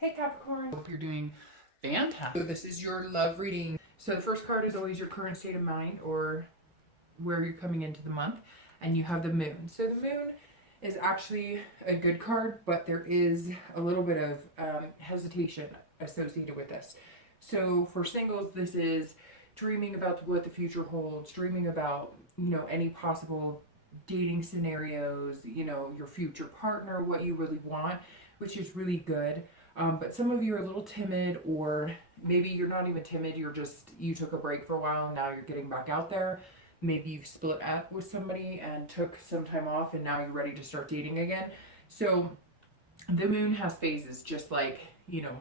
Hey Capricorn, hope you're doing fantastic. So this is your love reading. So the first card is always your current state of mind or where you're coming into the month, and you have the moon. So the moon is actually a good card, but there is a little bit of hesitation associated with this. So for singles, this is dreaming about what the future holds, dreaming about, any possible dating scenarios, your future partner, what you really want, which is really good. But some of you are a little timid, or maybe you're not even timid, you took a break for a while and now you're getting back out there. Maybe you've split up with somebody and took some time off and now you're ready to start dating again. So the moon has phases, just like,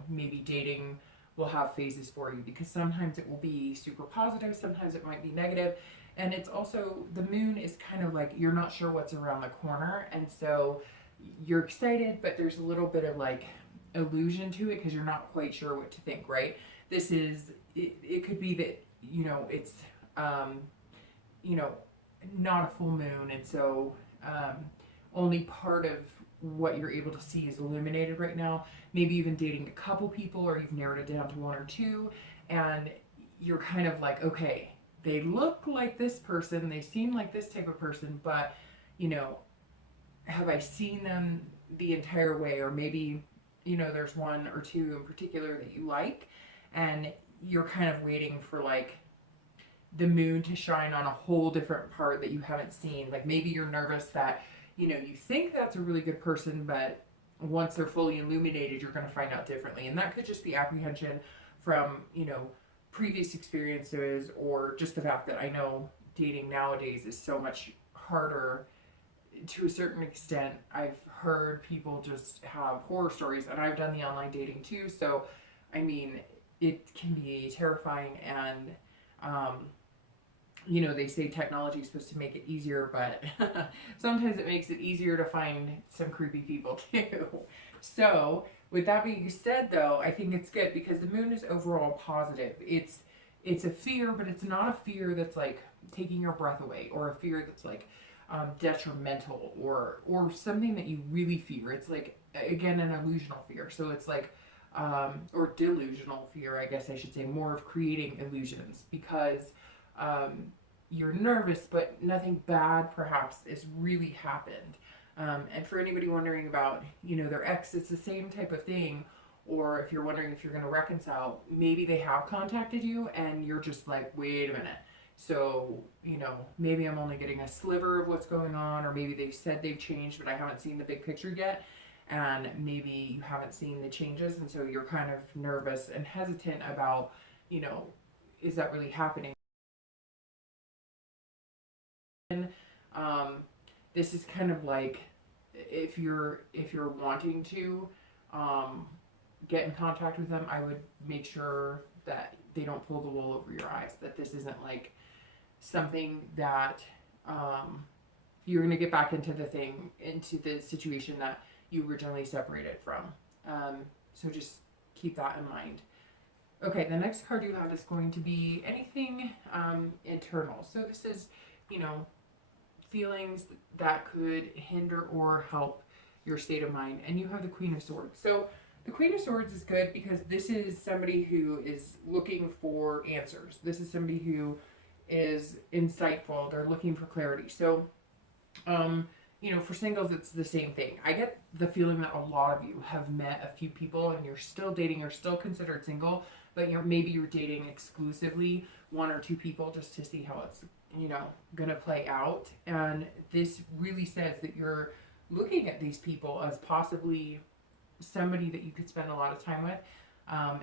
maybe dating will have phases for you, because sometimes it will be super positive, sometimes it might be negative. And it's also, the moon is kind of like you're not sure what's around the corner. And so you're excited, but there's a little bit of like illusion to it because you're not quite sure what to think, right? This is, it could be that, it's, not a full moon. And so only part of what you're able to see is illuminated right now. Maybe you've been dating a couple people, or you've narrowed it down to one or two, and you're kind of like, okay, they look like this person, they seem like this type of person, but, have I seen them the entire way? Or maybe, there's one or two in particular that you like, and you're kind of waiting for like the moon to shine on a whole different part that you haven't seen. Like maybe you're nervous that, you think that's a really good person, but once they're fully illuminated, you're going to find out differently. And that could just be apprehension from, previous experiences, or just the fact that I know dating nowadays is so much harder to a certain extent. I've heard people just have horror stories, and I've done the online dating too. So, I mean, it can be terrifying, and, they say technology is supposed to make it easier, but sometimes it makes it easier to find some creepy people too. So, with that being said, though, I think it's good because the moon is overall positive. It's a fear, but it's not a fear that's like taking your breath away, or a fear that's like detrimental, or something that you really fear. It's like, again, an illusional fear. So it's like or delusional fear, I guess I should say, more of creating illusions, because you're nervous, but nothing bad perhaps has really happened. And for anybody wondering about, their ex, it's the same type of thing. Or if you're wondering if you're going to reconcile, maybe they have contacted you and you're just like, wait a minute. So, maybe I'm only getting a sliver of what's going on, or maybe they've said they've changed, but I haven't seen the big picture yet. And maybe you haven't seen the changes, and so you're kind of nervous and hesitant about, is that really happening? This is kind of like, if you're wanting to get in contact with them, I would make sure that they don't pull the wool over your eyes, that this isn't like something that you're going to get back into the situation that you originally separated from. So just keep that in mind. Okay, the next card you have is going to be anything internal. So this is, feelings that could hinder or help your state of mind. And you have the Queen of Swords. So the Queen of Swords is good because this is somebody who is looking for answers. This is somebody who is insightful. They're looking for clarity. So, for singles, it's the same thing. I get the feeling that a lot of you have met a few people and you're still dating, you're still considered single, but maybe you're dating exclusively one or two people just to see how it's, going to play out. And this really says that you're looking at these people as possibly somebody that you could spend a lot of time with,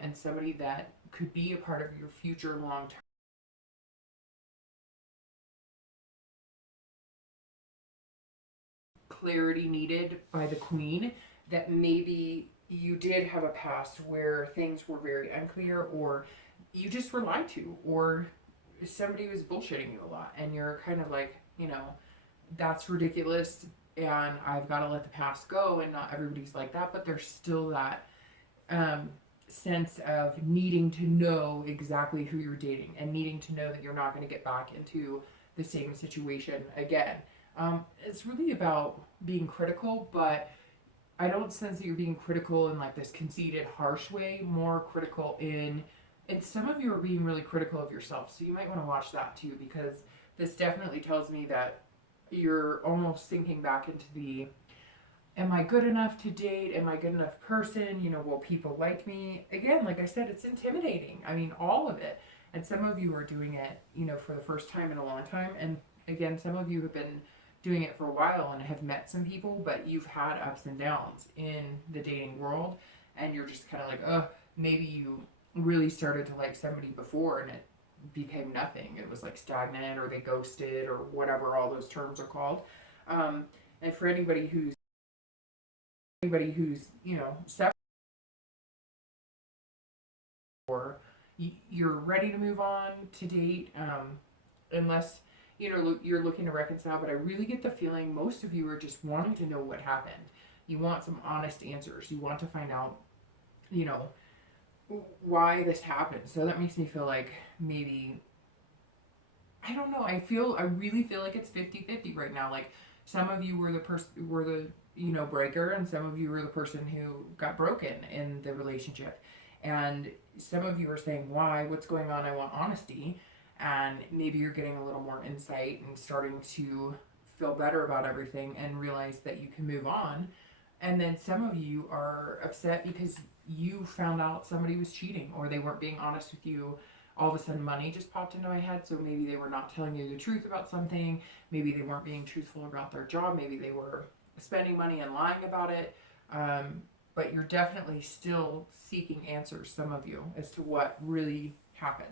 and somebody that could be a part of your future long term. Clarity needed by the Queen, that maybe you did have a past where things were very unclear, or you just were lied to, or somebody was bullshitting you a lot, and you're kind of like, that's ridiculous, and I've got to let the past go. And not everybody's like that, but there's still that sense of needing to know exactly who you're dating, and needing to know that you're not going to get back into the same situation again. It's really about being critical, but I don't sense that you're being critical in like this conceited, harsh way, more critical in, and some of you are being really critical of yourself. So you might want to watch that too, because this definitely tells me that you're almost sinking back into the, am I good enough to date? Am I a good enough person? You know, will people like me? Again, like I said, it's intimidating. I mean, all of it. And some of you are doing it, you know, for the first time in a long time. And again, some of you have been doing it for a while and have met some people, but you've had ups and downs in the dating world. And you're just kind of like, oh, maybe you really started to like somebody before and it became nothing. It was like stagnant or they ghosted or whatever all those terms are called. And for anybody who's you know separate or you're ready to move on to date, unless you know you're looking to reconcile. But I really get the feeling most of you are just wanting to know what happened. You want some honest answers. You want to find out, you know, why this happened. So that makes me feel like maybe, I don't know, I really feel like it's 50-50 right now. Like some of you were the you know breaker, and some of you were the person who got broken in the relationship. And some of you are saying, why, what's going on, I want honesty. And maybe you're getting a little more insight and starting to feel better about everything and realize that you can move on. And then some of you are upset because you found out somebody was cheating or they weren't being honest with you. All of a sudden money just popped into my head. So maybe they were not telling you the truth about something. Maybe they weren't being truthful about their job. Maybe they were spending money and lying about it. But you're definitely still seeking answers, some of you, as to what really happened.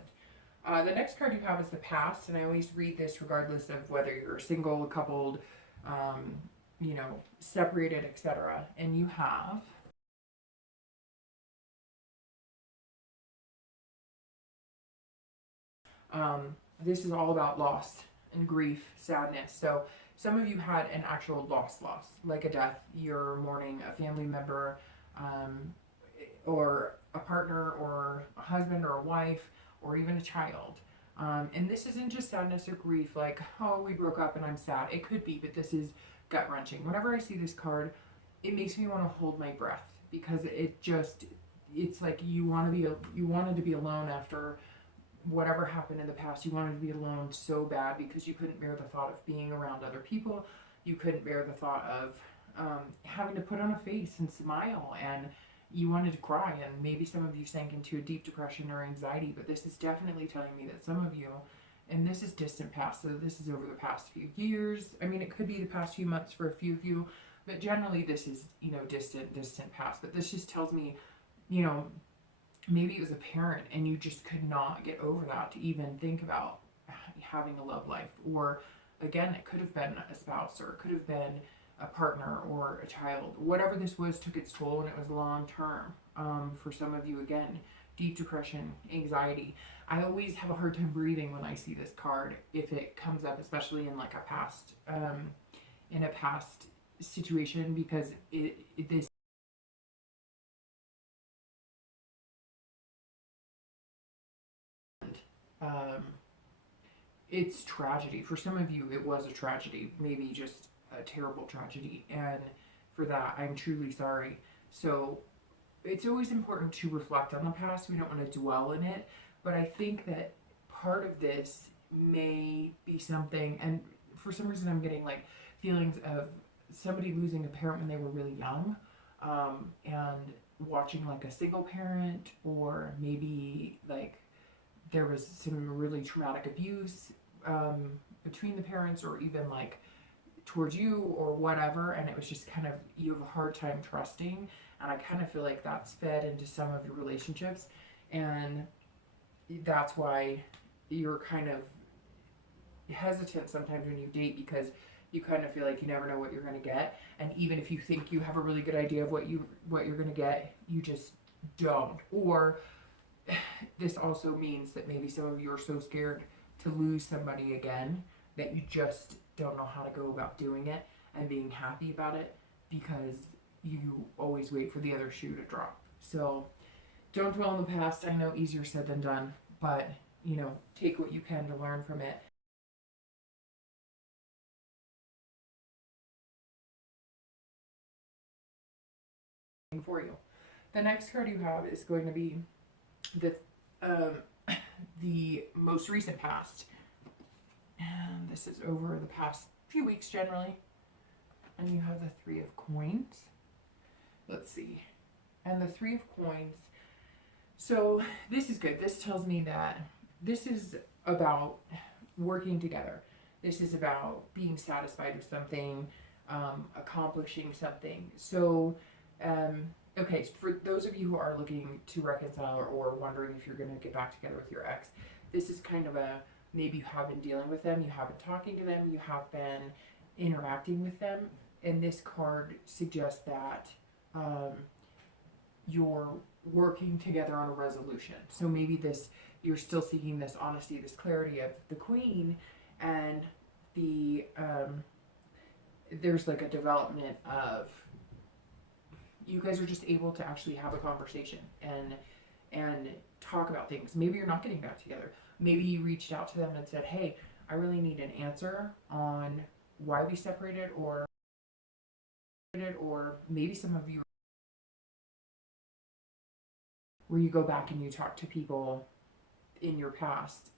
The next card you have is the past, and I always read this regardless of whether you're single, coupled, you know, separated, etc. And you have this is all about loss and grief, sadness. So some of you had an actual loss, like a death. You're mourning a family member, um, or a partner, or a husband, or a wife, or even a child. And this isn't just sadness or grief, like, oh, we broke up and I'm sad. It could be, but this is gut wrenching. Whenever I see this card, it makes me want to hold my breath because it's like you wanted to be alone after whatever happened in the past. You wanted to be alone so bad because you couldn't bear the thought of being around other people. You couldn't bear the thought of having to put on a face and smile, and you wanted to cry. And maybe some of you sank into a deep depression or anxiety, but this is definitely telling me that some of you, and this is distant past, so this is over the past few years. I mean, it could be the past few months for a few of you, but generally this is, you know, distant past. But this just tells me, you know, maybe it was a parent and you just could not get over that to even think about having a love life. Or again, it could have been a spouse, or it could have been a partner or a child. Whatever this was took its toll, and it was long term. For some of you, again, deep depression, anxiety. I always have a hard time breathing when I see this card if it comes up, especially in like a past situation, because this um, it's tragedy. For some of you, it was a tragedy, maybe just a terrible tragedy. And for that, I'm truly sorry. So it's always important to reflect on the past. We don't want to dwell in it. But I think that part of this may be something, and for some reason, I'm getting like feelings of somebody losing a parent when they were really young, and watching like a single parent, or maybe like there was some really traumatic abuse between the parents, or even like towards you or whatever, and it was just kind of, you have a hard time trusting. And I kind of feel like that's fed into some of your relationships, and that's why you're kind of hesitant sometimes when you date, because you kind of feel like you never know what you're going to get. And even if you think you have a really good idea of what you're going to get, you just don't. Or this also means that maybe some of you are so scared to lose somebody again that you just don't know how to go about doing it and being happy about it, because you always wait for the other shoe to drop. So don't dwell in the past. I know easier said than done, but you know, take what you can to learn from it. for you. The next card you have is going to be the most recent past. And this is over the past few weeks generally. And you have the Three of Coins. Let's see. And the Three of Coins. So this is good. This tells me that this is about working together. This is about being satisfied with something, accomplishing something. So, okay, for those of you who are looking to reconcile or wondering if you're going to get back together with your ex, this is kind of a, maybe you have been dealing with them, you have been talking to them, you have been interacting with them. And this card suggests that you're working together on a resolution. So maybe this, you're still seeking this honesty, this clarity of the Queen, and the there's like a development of you guys are just able to actually have a conversation and talk about things. Maybe you're not getting back together. Maybe you reached out to them and said, hey, I really need an answer on why we separated, or maybe some of you where you go back and you talk to people in your past,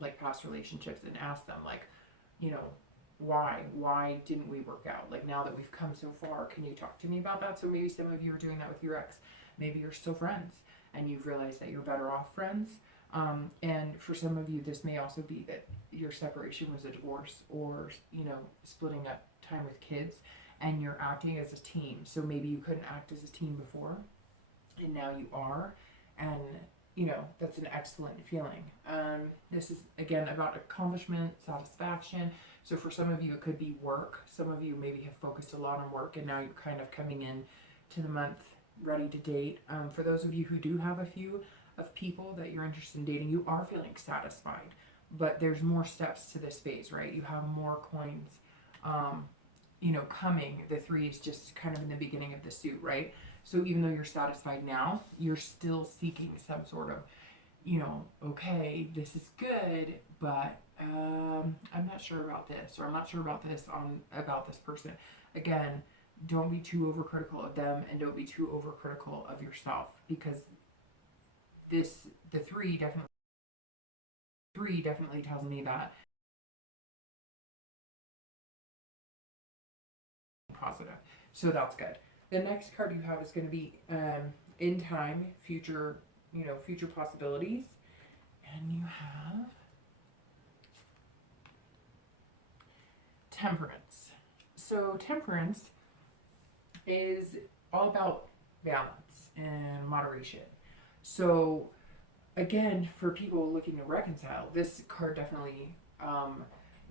like past relationships, and ask them, like, you know, why didn't we work out? Like, now that we've come so far, can you talk to me about that? So maybe some of you are doing that with your ex. Maybe you're still friends and you've realized that you're better off friends. And for some of you, this may also be that your separation was a divorce, or, you know, splitting up time with kids, and you're acting as a team. So maybe you couldn't act as a team before, and now you are. And, you know, that's an excellent feeling. This is, again, about accomplishment, satisfaction. So for some of you, it could be work. Some of you maybe have focused a lot on work, and now you're kind of coming in to the month ready to date. For those of you who do have a few of people that you're interested in dating, you are feeling satisfied, but there's more steps to this phase, right? You have more coins, you know, coming. The Three is just kind of in the beginning of the suit, right? So even though you're satisfied now, you're still seeking some sort of, you know, okay, this is good, but I'm not sure about this, or I'm not sure about this about this person. Again, don't be too overcritical of them, and don't be too overcritical of yourself, because the three definitely tells me that positive. So that's good. The next card you have is going to be in time, future, you know, future possibilities. And you have Temperance. So Temperance is all about balance and moderation. So again, for people looking to reconcile, this card definitely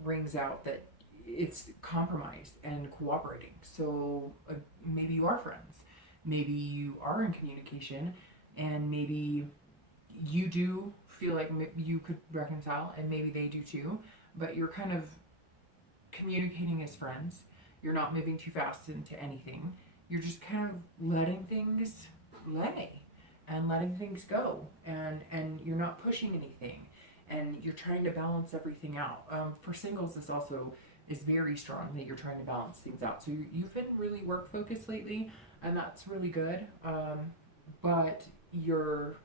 rings out that it's compromise and cooperating. So maybe you are friends, maybe you are in communication, and maybe you do feel like you could reconcile, and maybe they do too, but you're kind of communicating as friends. You're not moving too fast into anything. You're just kind of letting things lay and letting things go, and you're not pushing anything, and you're trying to balance everything out. For singles, this also is very strong, that you're trying to balance things out. So you've been really work focused lately, and that's really good. But you're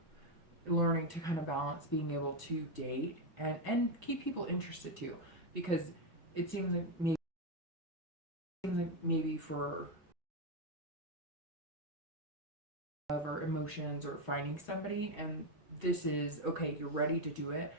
learning to kind of balance being able to date and keep people interested too, because it seems like maybe for or emotions or finding somebody, and this is okay, you're ready to do it,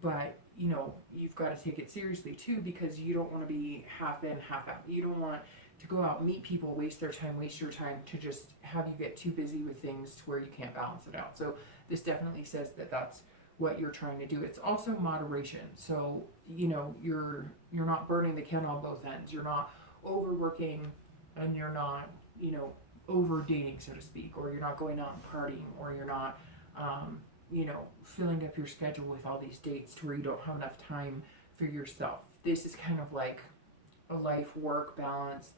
but you know, you've got to take it seriously too, because you don't want to be half in, half out. You don't want to go out, meet people, waste their time, waste your time, to just have you get too busy with things to where you can't balance it out. So this definitely says that that's what you're trying to do. It's also moderation. So, you know, you're not burning the candle on both ends. You're not overworking, and you're not, you know, over dating, so to speak, or you're not going out and partying, or you're not you know, filling up your schedule with all these dates to where you don't have enough time for yourself. This is kind of like a life work balance,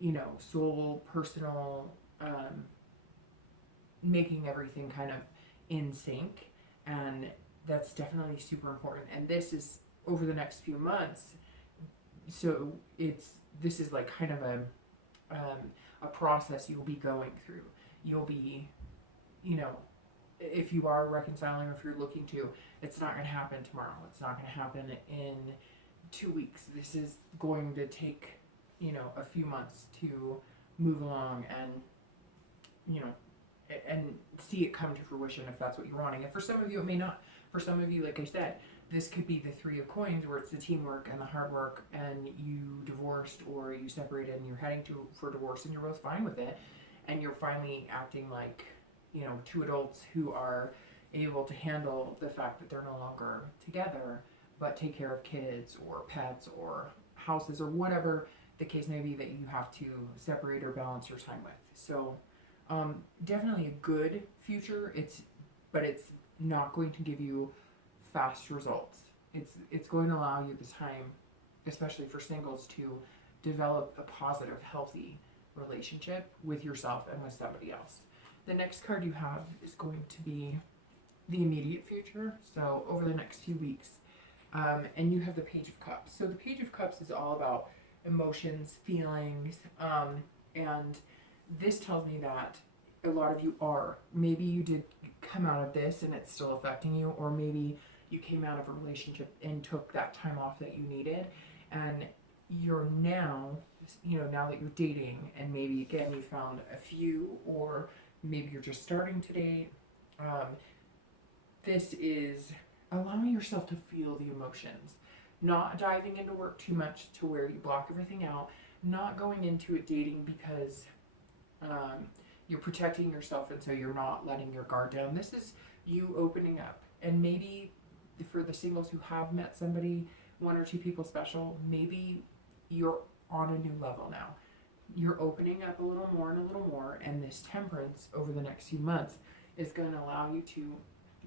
you know, soul, personal, making everything kind of in sync. And that's definitely super important. And this is over the next few months. So this is like kind of a process you'll be going through. you'll be, you know, if you are reconciling or if you're looking to, it's not going to happen tomorrow. It's not going to happen in 2 weeks. This is going to take, you know, a few months to move along and, you know, and see it come to fruition if that's what you're wanting. And for some of you, it may not. For some of you, like I said, this could be the Three of Coins, where it's the teamwork and the hard work, and you divorced or you separated and you're heading for divorce and you're both fine with it, and you're finally acting like, you know, two adults who are able to handle the fact that they're no longer together, but take care of kids or pets or houses or whatever the case may be that you have to separate or balance your time with. So definitely a good future. But it's not going to give you fast results. It's going to allow you the time, especially for singles, to develop a positive, healthy relationship with yourself and with somebody else. The next card you have is going to be the immediate future, so over the next few weeks. And you have the Page of Cups. So the Page of Cups is all about emotions, feelings, and this tells me that a lot of you are. Maybe you did come out of this and it's still affecting you, or maybe you came out of a relationship and took that time off that you needed, and you're now, you know, now that you're dating, and maybe again you found a few, or maybe you're just starting to date. This is allowing yourself to feel the emotions, not diving into work too much to where you block everything out, not going into it dating because you're protecting yourself and so you're not letting your guard down. This is you opening up. And maybe for the singles who have met somebody, one or two people special, maybe you're on a new level now. You're opening up a little more, and this temperance over the next few months is going to allow you to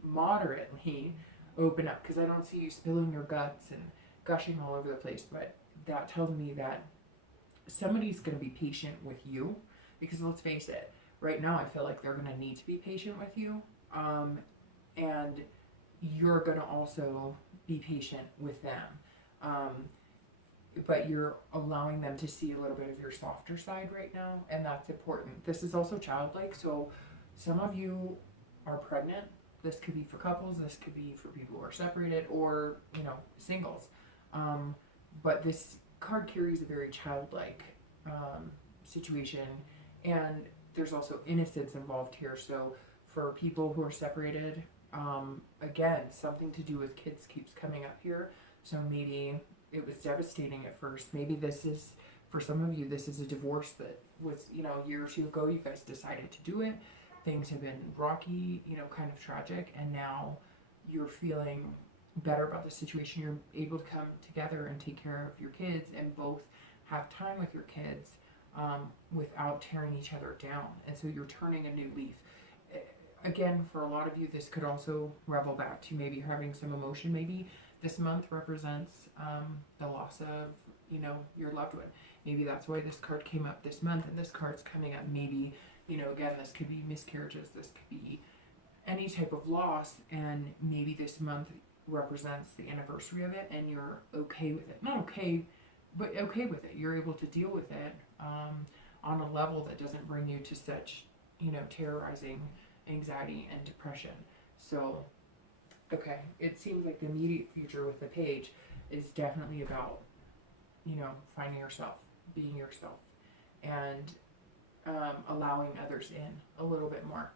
moderately open up, because I don't see you spilling your guts and gushing all over the place, but that tells me that somebody's going to be patient with you, because let's face it, right now I feel like they're going to need to be patient with you, and you're going to also be patient with them, but you're allowing them to see a little bit of your softer side right now, and that's important. This is also childlike, so some of you are pregnant. This could be for couples, this could be for people who are separated, or, you know, singles. But this card carries a very childlike situation, and there's also innocence involved here. So for people who are separated, again, something to do with kids keeps coming up here. So maybe it was devastating at first. Maybe this is, for some of you, this is a divorce that was, you know, a year or two ago, you guys decided to do it. Things have been rocky, you know, kind of tragic, and now you're feeling better about the situation. You're able to come together and take care of your kids and both have time with your kids without tearing each other down. And so you're turning a new leaf. Again, for a lot of you, this could also revel back to maybe having some emotion. Maybe this month represents the loss of, you know, your loved one. Maybe that's why this card came up this month, and this card's coming up. Maybe, you know, again, this could be miscarriages, this could be any type of loss, and maybe this month represents the anniversary of it, and you're okay with it. Not okay, but okay with it. You're able to deal with it on a level that doesn't bring you to such, you know, terrorizing anxiety and depression. So, okay, it seems like the immediate future with the Page is definitely about, you know, finding yourself, being yourself, and allowing others in a little bit more.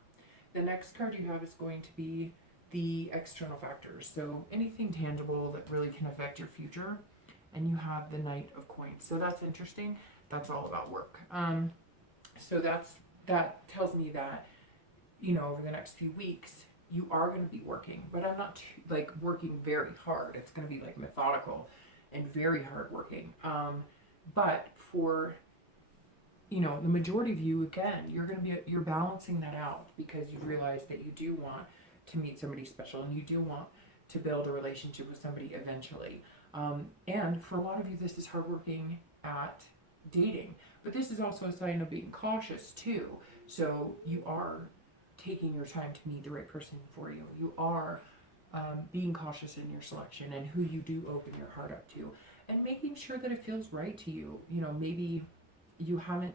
The next card you have is going to be the external factors. So anything tangible that really can affect your future. And you have the Knight of Coins. So that's interesting. That's all about work. So that tells me that, you know, over the next few weeks, you are going to be working, but I'm not like working very hard. It's going to be like methodical and very hard working. But for, you know, the majority of you, again, you're balancing that out because you realize that you do want to meet somebody special and you do want to build a relationship with somebody eventually. And for a lot of you, this is hard working at dating, but this is also a sign of being cautious too. So you are taking your time to meet the right person for you. You are being cautious in your selection and who you do open your heart up to, and making sure that it feels right to you. You know, maybe you haven't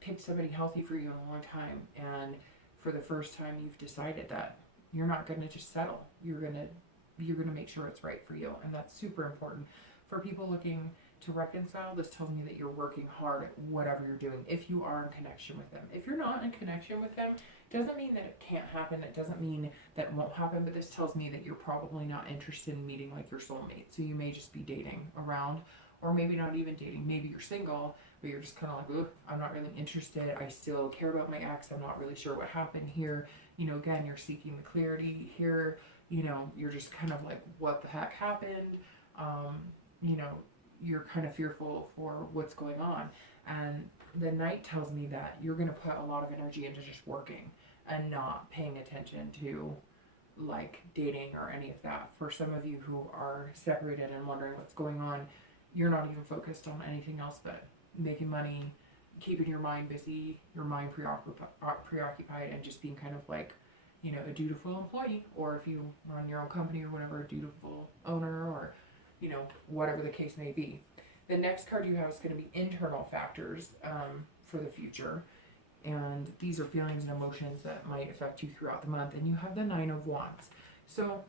picked somebody healthy for you in a long time, and for the first time you've decided that you're not going to just settle. You're going to make sure it's right for you, and that's super important. For people looking to reconcile, this tells me that you're working hard at whatever you're doing, if you are in connection with them. If you're not in connection with them, it doesn't mean that it can't happen. It doesn't mean that it won't happen, but this tells me that you're probably not interested in meeting like your soulmate. So you may just be dating around, or maybe not even dating. Maybe you're single, but you're just kind of like, I'm not really interested. I still care about my ex. I'm not really sure what happened here. You know, again, you're seeking the clarity here. You know, you're just kind of like, what the heck happened? You know, you're kind of fearful for what's going on. And the Knight tells me that you're going to put a lot of energy into just working and not paying attention to like dating or any of that. For some of you who are separated and wondering what's going on, you're not even focused on anything else but making money, keeping your mind busy, your mind preoccupied, and just being kind of like, you know, a dutiful employee, or if you run your own company or whatever, a dutiful owner, or, you know, whatever the case may be. The next card you have is going to be internal factors for the future. And these are feelings and emotions that might affect you throughout the month. And you have the Nine of Wands. So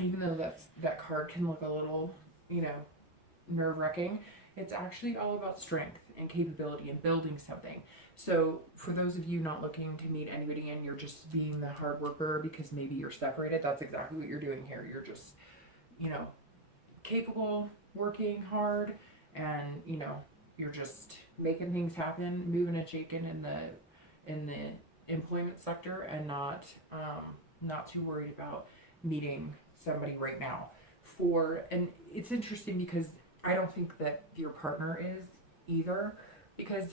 even though that card can look a little, you know, nerve-wracking, it's actually all about strength and capability and building something. So for those of you not looking to meet anybody and you're just being the hard worker because maybe you're separated, that's exactly what you're doing here. You're just, you know, capable, working hard, and, you know, you're just making things happen, moving and shaking in the employment sector, and not too worried about meeting somebody right now. And it's interesting because I don't think that your partner is either, because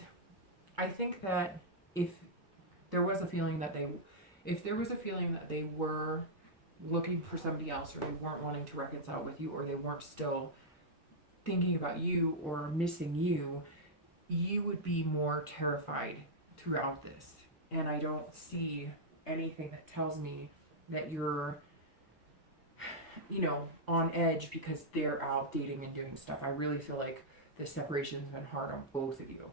I think that if there was a feeling that they were looking for somebody else, or they weren't wanting to reconcile with you, or they weren't still thinking about you or missing you, you would be more terrified throughout this. And I don't see anything that tells me that you're, you know, on edge because they're out dating and doing stuff. I really feel like the separation has been hard on both of you.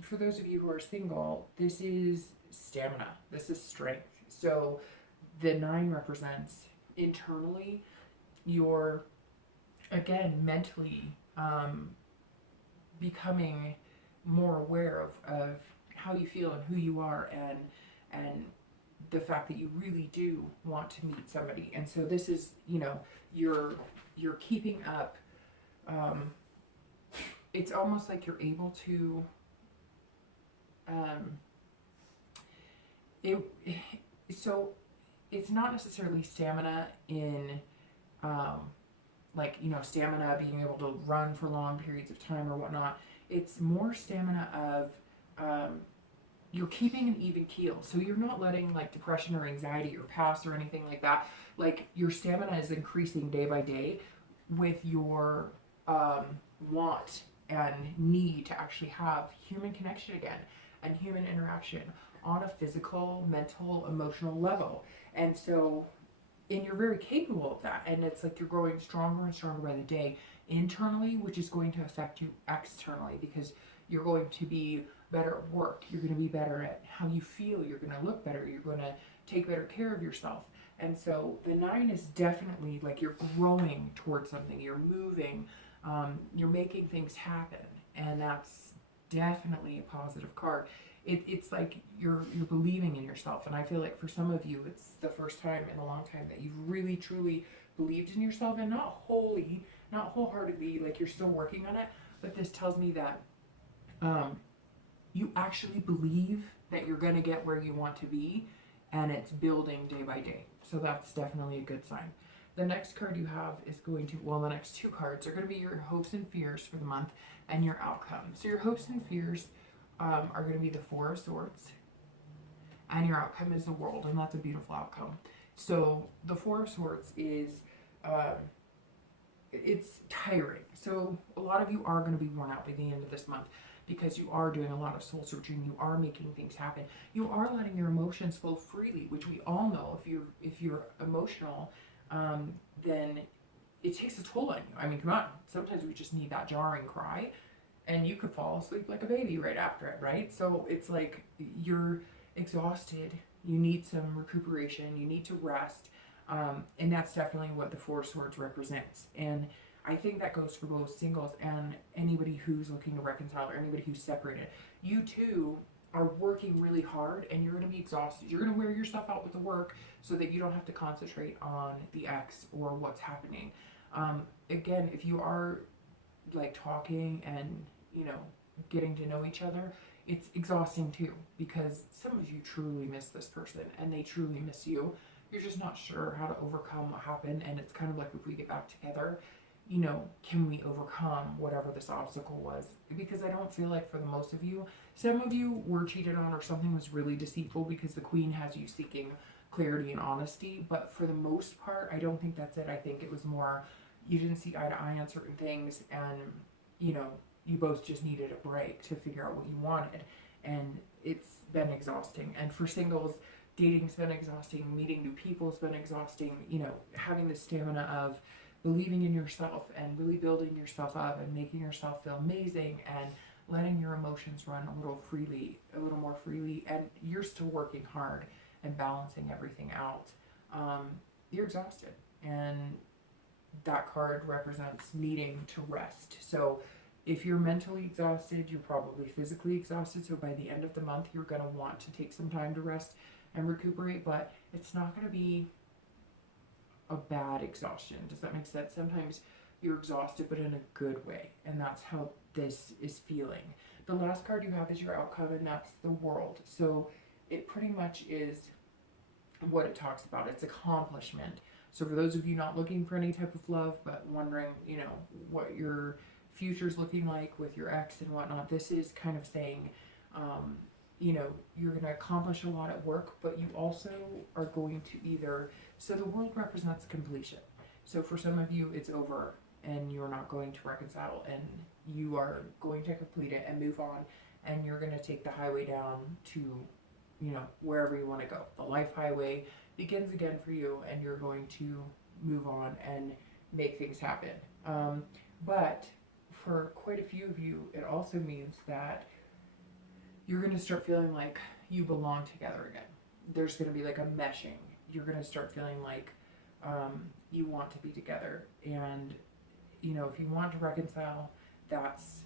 For those of you who are single, this is stamina. This is strength. So the 9 represents internally your, again, mentally becoming more aware of how you feel and who you are, and the fact that you really do want to meet somebody. And so this is, you know, you're keeping up. It's almost like you're able to so it's not necessarily stamina in like, you know, stamina being able to run for long periods of time or whatnot. It's more stamina of you're keeping an even keel. So you're not letting like depression or anxiety or pass or anything like that. Like, your stamina is increasing day by day with your want and need to actually have human connection again and human interaction on a physical, mental, emotional level. And so, and you're very capable of that. And it's like you're growing stronger and stronger by the day internally, which is going to affect you externally, because you're going to be better at work. You're going to be better at how you feel. You're going to look better. You're going to take better care of yourself. And so the 9 is definitely like you're growing towards something. You're moving. You're making things happen. And that's definitely a positive card. It's like you're believing in yourself. And I feel like for some of you, it's the first time in a long time that you've really, truly believed in yourself, and not wholeheartedly, like you're still working on it. But this tells me that you actually believe that you're going to get where you want to be, and it's building day by day. So that's definitely a good sign. The next card you have is going to, well, the next 2 cards are going to be your hopes and fears for the month and your outcome. So your hopes and fears are going to be the 4 of Swords, and your outcome is the World, and that's a beautiful outcome. So the 4 of Swords is, it's tiring. So a lot of you are going to be worn out by the end of this month, because you are doing a lot of soul searching. You are making things happen. You are letting your emotions flow freely, which we all know. If you're emotional, then it takes a toll on you. I mean, come on. Sometimes we just need that jarring cry and you could fall asleep like a baby right after it, right? So it's like you're exhausted, you need some recuperation, you need to rest, and that's definitely what the Four of Swords represents. And I think that goes for both singles and anybody who's looking to reconcile or anybody who's separated. You too are working really hard and you're going to be exhausted. You're going to wear yourself out with the work so that you don't have to concentrate on the ex or what's happening. Again, if you are like talking and, you know, getting to know each other, it's exhausting too, because some of you truly miss this person and they truly miss you. You're just not sure how to overcome what happened, and it's kind of like, if we get back together, you know, can we overcome whatever this obstacle was? Because I don't feel like for the most of you, some of you were cheated on or something was really deceitful, because the Queen has you seeking clarity and honesty. But for the most part, I don't think that's it. I think it was more you didn't see eye to eye on certain things, and, you know, you both just needed a break to figure out what you wanted. And it's been exhausting. And for singles, dating's been exhausting, meeting new people's been exhausting, you know, having the stamina of believing in yourself and really building yourself up and making yourself feel amazing and letting your emotions run a little more freely, and you're still working hard and balancing everything out. You're exhausted, and that card represents needing to rest. So if you're mentally exhausted, you're probably physically exhausted. So by the end of the month, you're going to want to take some time to rest and recuperate, but it's not going to be a bad exhaustion. Does that make sense? Sometimes you're exhausted, but in a good way, and that's how this is feeling. The last card you have is your outcome, and that's the World. So it pretty much is what it talks about. It's accomplishment. So for those of you not looking for any type of love, but wondering, you know, what your future's looking like with your ex and whatnot, this is kind of saying, you know, you're going to accomplish a lot at work, but you also are going to either, so the World represents completion. So for some of you, it's over and you're not going to reconcile, and you are going to complete it and move on, and you're going to take the highway down to, you know, wherever you want to go. The life highway begins again for you, and you're going to move on and make things happen. But for quite a few of you, it also means that you're going to start feeling like you belong together again. There's going to be like a meshing. You're going to start feeling like you want to be together. And, you know, if you want to reconcile, that's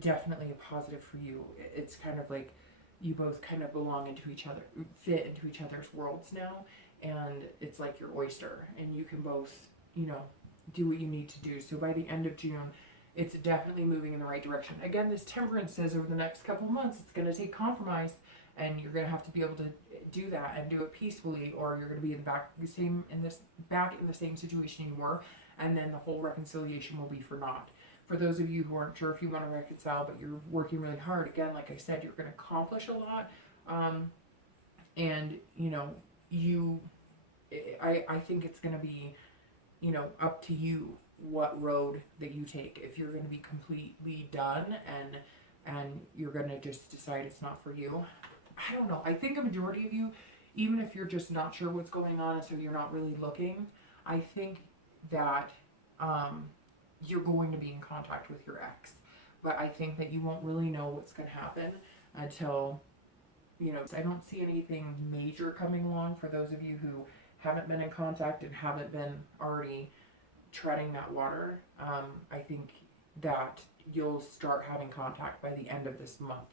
definitely a positive for you. It's kind of like you both kind of belong into each other, fit into each other's worlds now. And it's like your oyster, and you can both, you know, do what you need to do. So by the end of June, it's definitely moving in the right direction. Again, this Temperance says over the next couple of months, it's going to take compromise, and you're going to have to be able to do that and do it peacefully, or you're going to be back in the same situation you were, and then the whole reconciliation will be for naught. For those of you who aren't sure if you want to reconcile, but you're working really hard, again, like I said, you're going to accomplish a lot, and, you know, I think it's going to be, you know, up to you what road that you take. If you're going to be completely done and you're going to just decide it's not for you, I don't know. I think a majority of you, even if you're just not sure what's going on and so you're not really looking, I think that you're going to be in contact with your ex. But I think that you won't really know what's going to happen until, you know, I don't see anything major coming along for those of you who haven't been in contact and haven't been already treading that water. I think that you'll start having contact by the end of this month.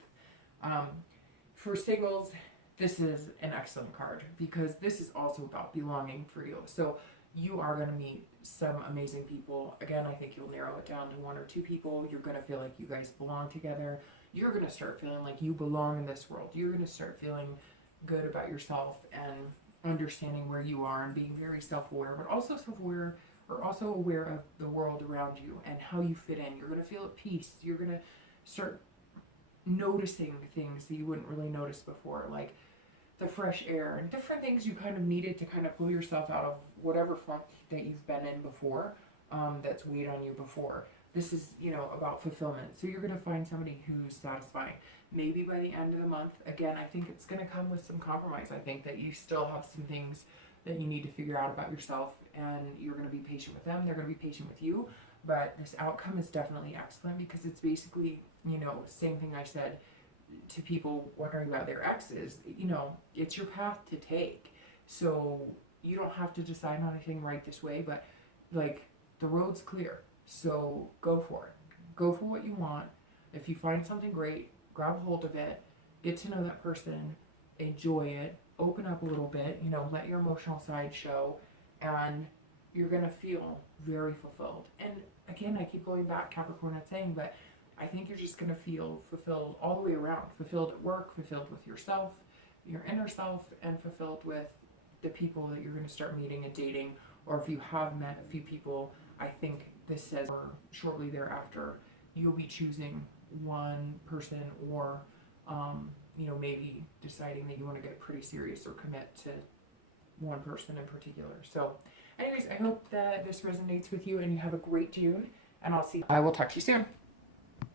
For singles, this is an excellent card, because this is also about belonging for you. So you are going to meet some amazing people. Again, I think you'll narrow it down to one or two people. You're going to feel like you guys belong together. You're going to start feeling like you belong in this world. You're going to start feeling good about yourself and understanding where you are and being very self-aware, but also self-aware, or also aware of the world around you and how you fit in. You're going to feel at peace. You're going to start noticing things that you wouldn't really notice before, like the fresh air and different things you kind of needed to kind of pull yourself out of whatever funk that you've been in before, that's weighed on you before. This is, you know, about fulfillment. So you're going to find somebody who's satisfying. Maybe by the end of the month, again, I think it's going to come with some compromise. I think that you still have some things that you need to figure out about yourself, and you're going to be patient with them. They're going to be patient with you. but this outcome is definitely excellent because it's basically, you know, same thing I said to people wondering about their exes. You know, it's your path to take. So you don't have to decide on anything right this way, but like the road's clear. So go for it. Go for what you want. If you find something great, grab hold of it, get to know that person, enjoy it, open up a little bit, you know, let your emotional side show, and you're going to feel very fulfilled. And again, I keep going back, Capricorn, not saying, but I think you're just going to feel fulfilled all the way around. Fulfilled at work, fulfilled with yourself, your inner self, and fulfilled with the people that you're going to start meeting and dating. Or if you have met a few people, I think this says, or shortly thereafter, you'll be choosing one person, or you know, maybe deciding that you want to get pretty serious or commit to one person in particular. So anyways, I hope that this resonates with you and you have a great June, and I will talk to you soon.